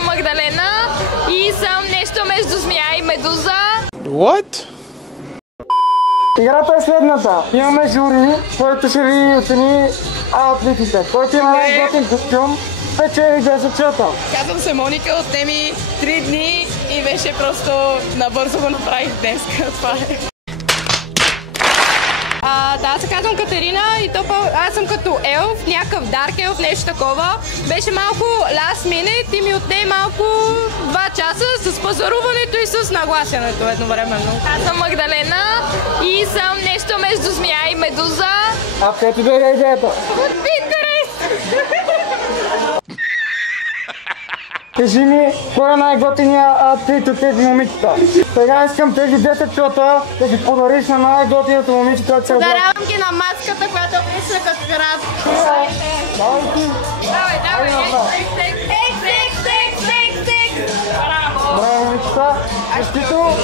съм Магдалена и съм нещо между змия и медуза. What? Играта е следната. Имаме жури, който ще ви оцени аутлитите. Който има най-готин костюм, печели 10 чата. Казвам се Моника, отнеми 3 дни и беше просто набързо го направих днес. Това е. Да, се казвам Катерина и аз съм като елф, някакъв дарк елф, нещо такова. Беше малко last minute и ми отне малко 2 часа с пазаруването и с нагласянето едновременно. Аз съм Магдалена и съм нещо между змия и медуза. А където дойде идеята? От Pinterest! Кажи ми, кой е най-готиният аутлит от тези момичета? Сега искам тези 10 чота да ги подариш на най-готиното момиче, което се облага. Дарявам ги на маската, която е присна като крат. Давай ти! Давай. Браво, момичета! Честито!